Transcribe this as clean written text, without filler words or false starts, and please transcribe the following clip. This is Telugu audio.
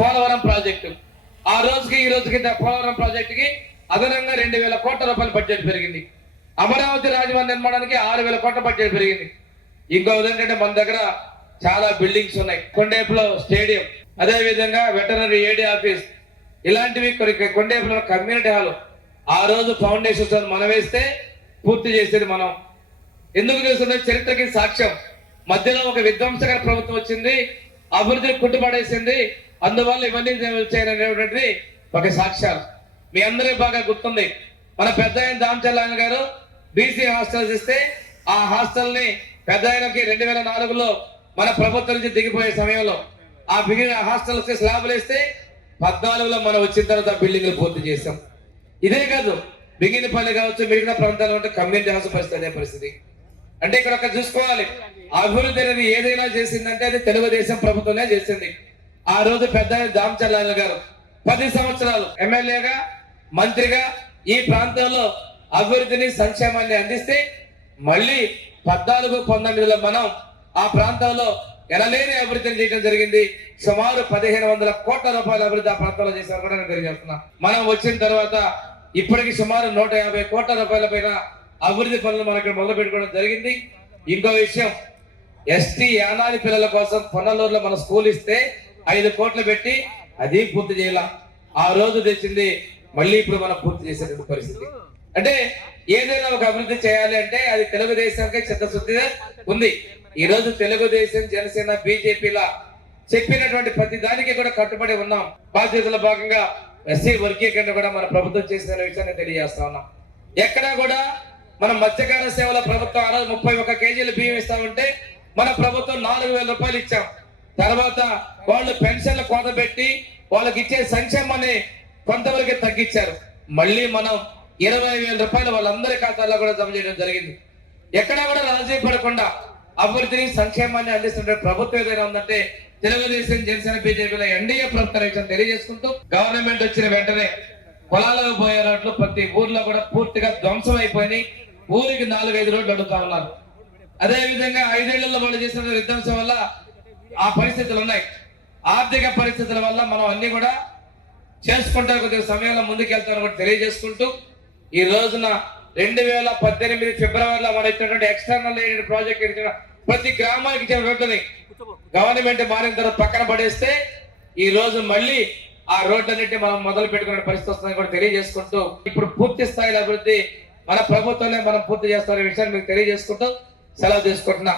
పోలవరం ప్రాజెక్టు. ఆ రోజుకి ఈ రోజుకి పోలవరం ప్రాజెక్టుకి అదనంగా 2,000 కోట్ల రూపాయల బడ్జెట్ పెరిగింది. అమరావతి రాజధాని నిర్మాణానికి 6,000 కోట్ల బడ్జెట్ పెరిగింది. ఇంకో ఏంటంటే మన దగ్గర చాలా బిల్డింగ్స్ ఉన్నాయి. కొండేపులో స్టేడియం, అదే విధంగా వెటనరీ ఏడీ ఆఫీస్, ఇలాంటివి కొండేపులో కమ్యూనిటీ హాల్ ఆ రోజు ఫౌండేషన్స్ మనం వేస్తే పూర్తి చేసేది మనం. ఎందుకు చేస్తుంటే చరిత్రకి సాక్ష్యం. మధ్యలో ఒక విధ్వంసకర ప్రభుత్వం వచ్చింది, అభివృద్ధిని కుట్టుపడేసింది, అందువల్ల ఇవన్నీ వచ్చాయనేటువంటిది ఒక సాక్ష్యాలు. మీ అందరికీ బాగా గుర్తుంది. మన పెద్ద ఆయన దామచల్లాయన గారు బీసీ హాస్టల్స్ ఇస్తే ఆ హాస్టల్ ని పెద్ద ఆయనకి 2004లో మన ప్రభుత్వం నుంచి దిగిపోయే సమయంలో ఆ బిగిన హాస్టల్స్ స్లాబులు వేస్తే 14లో మనం వచ్చిన తర్వాత బిల్డింగ్లు పూర్తి చేసాం. ఇదే కాదు, బిగినపల్లి కావచ్చు, మిగిలిన ప్రాంతాలు ఉంటే కమ్యూనిటీ హౌస్ పరిస్థితి అదే పరిస్థితి. అంటే ఇక్కడ ఒక చూసుకోవాలి, అభివృద్ధి అనేది ఏదైనా చేసిందంటే అది తెలుగుదేశం ప్రభుత్వమే చేసింది. ఆ రోజు పెద్ద దామచల్లాయన గారు 10 సంవత్సరాలు ఎమ్మెల్యేగా మంత్రిగా ఈ ప్రాంతంలో అభివృద్ధిని సంక్షేమాన్ని అందిస్తే మళ్ళీ 14-19లో మనం ఆ ప్రాంతంలో ఎనలేని అభివృద్ధిని చేయడం జరిగింది. సుమారు 1,500 కోట్ల రూపాయల అభివృద్ధి ఆ ప్రాంతంలో చేశారు కూడా నేను తెలియజేస్తున్నా. మనం వచ్చిన తర్వాత ఇప్పటికి సుమారు 150 కోట్ల రూపాయల పైన అభివృద్ధి పనులు మనకి మొదలు పెట్టుకోవడం జరిగింది. ఇంకో విషయం, ఎస్టీ యానాది పిల్లల కోసం పొన్నలూరులో మన స్కూల్ ఇస్తే 5 కోట్లు పెట్టి అది పూర్తి చేయాల. ఆ రోజు తెచ్చింది మళ్ళీ ఇప్పుడు మనం పూర్తి చేసేటువంటి పరిస్థితి. అంటే ఏదైనా ఒక అభివృద్ధి చేయాలి అంటే అది తెలుగుదేశానికి చిత్తశుద్ధిగా ఉంది. ఈ రోజు తెలుగుదేశం, జనసేన, బీజేపీల చెప్పినటువంటి ప్రతి దానికి కూడా కట్టుబడి ఉన్నాం. బాధ్యతల భాగంగా ఎస్సీ వర్గీకరణ కూడా మన ప్రభుత్వం చేసిన విషయాన్ని తెలియజేస్తా ఉన్నాం. ఎక్కడా కూడా మన మత్స్యకార సేవల ప్రభుత్వం ఆ రోజు 31 కేజీలు బియ్యం ఇస్తామంటే మన ప్రభుత్వం 4,000 రూపాయలు ఇచ్చాం. తర్వాత వాళ్ళు పెన్షన్లు కోత పెట్టి వాళ్ళకి ఇచ్చే సంక్షేమాన్ని కొంతవరకు తగ్గించారు. మళ్ళీ మనం 20,000 రూపాయలు వాళ్ళందరి ఖాతాల్లో కూడా జమ చేయడం జరిగింది. ఎక్కడా కూడా రాజీ పడకుండా అభివృద్ధిని సంక్షేమాన్ని అందిస్తుంటే ప్రభుత్వం ఏదైనా ఉందంటే తెలుగుదేశం, జనసేన, బీజేపీలో ఎన్డీఏ ప్రభుత్వం తెలియజేసుకుంటూ గవర్నమెంట్ వచ్చిన వెంటనే పొలాలకు పోయే రోడ్లు ప్రతి ఊర్లో కూడా పూర్తిగా ధ్వంసం అయిపోయి ఊరికి 4-5 రోడ్లు అడుగుతా ఉన్నారు. అదే విధంగా 5 ఏళ్లలో వాళ్ళు చేసిన విధ్వంసం వల్ల ఆ పరిస్థితులు ఉన్నాయి. ఆర్థిక పరిస్థితుల వల్ల మనం అన్ని కూడా చేసుకుంటా కొద్దిగా సమయంలో ముందుకెళ్తామని కూడా తెలియజేసుకుంటూ ఈ రోజున 2018 ఫిబ్రవరిలో మనం ఇచ్చినటువంటి ఎక్స్టర్నల్ ఎయిడ్ ప్రాజెక్ట్ ఇచ్చిన ప్రతి గ్రామానికి ఇచ్చిన రోడ్లని గవర్నమెంట్ మారిన తర్వాత పక్కన పడేస్తే ఈ రోజు మళ్ళీ ఆ రోడ్లన్నింటినీ మనం మొదలు పెట్టుకునే పరిస్థితి వస్తుందని కూడా తెలియజేసుకుంటూ ఇప్పుడు పూర్తి స్థాయిలో అభివృద్ధి మన ప్రభుత్వంలో మనం పూర్తి చేస్తున్న విషయాన్ని మీకు తెలియజేసుకుంటూ సెలవు తీసుకుంటున్నా.